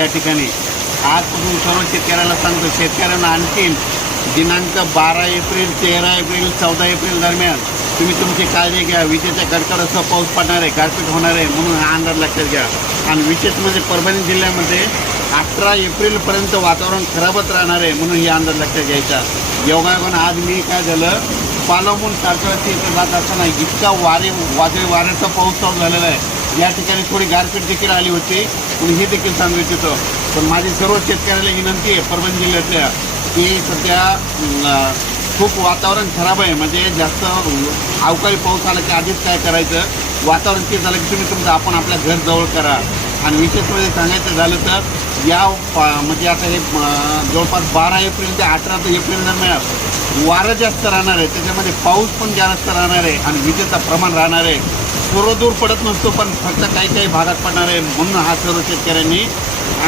या ठिकाणी आजपासून सर्व शेतकऱ्याला सांगतो, शेतकऱ्यांना आणखीन दिनांक 12 एप्रिल, 13 एप्रिल, 14 एप्रिल दरम्यान तुम्ही तुमची काळजी घ्या. विजेच्या कडकडासह पाऊस पडणार आहे, गारपीट होणार आहे, म्हणून हा अंदाज लक्षात घ्या. आणि विशेष म्हणजे परभणी जिल्ह्यामध्ये 18 एप्रिलपर्यंत वातावरण खराबच राहणार आहे, म्हणून ही अंदाज लक्षात घ्यायचा. योगायोगानं आज मी काय झालं, पालवून तारखेवरती इथं जात असताना इतका वादळी वाऱ्याचा पाऊस चालू झालेला आहे. या ठिकाणी थोडी गारपीट देखील आली होती, म्हणून हे देखील सांगू इच्छितो. पण माझी सर्व शेतकऱ्याला विनंती आहे परभणी जिल्ह्यातल्या, की सध्या खूप वातावरण खराब आहे. म्हणजे जास्त अवकाळी पाऊस आला की आधीच काय करायचं, वातावरण ते झालं की तुम्ही तुमचं आपण आपल्या घर जवळ करा. आणि विशेष म्हणजे सांगायचं झालं तर या म्हणजे आता हे जवळपास 12 एप्रिल ते 18 एप्रिल दरम्यान वारं जास्त राहणार आहे, त्याच्यामध्ये पाऊस पण जास्त राहणार आहे आणि विजेचं प्रमाण राहणार आहे. पूर्व दूर पडत नसतो, पण फक्त काही काही भागात पडणार आहे. म्हणून हा सर्व शेतकऱ्यांनी